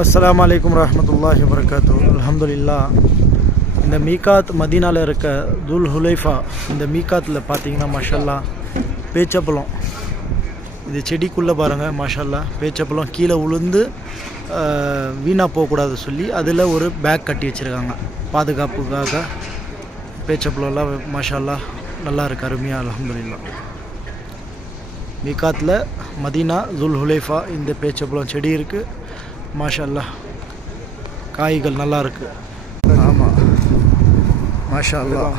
அஸ்ஸலாமு அலைக்கும் வரஹ்மத்துல்லாஹி வபரகாத்துஹு. அல்ஹம்துலில்லாஹ். இந்த மீகாத் மதீனாவில் இருக்க துல் ஹுலைஃபா இந்த மீகாத்தில் பார்த்தீங்கன்னா மாஷல்லா பேச்சப்பழம், இது செடிக்குள்ளே பாருங்கள் மாஷல்லா பேச்சப்பழம் கீழே உளுந்து வீணாக போகக்கூடாது சொல்லி அதில் ஒரு பேக் கட்டி வச்சுருக்காங்க பாதுகாப்புக்காக. பேச்சப்பழம்லாம் மாஷல்லா நல்லா இருக்கு, அருமையாக அல்ஹம்துலில்லாஹ். மீகாத்தில் மதீனா துல் ஹுலைஃபா இந்த பேச்சப்பழம் செடி இருக்குது மாஷல்லா. காய்கள் நல்லா இருக்குது. ஆமாம் மாஷா அல்லாஹ்.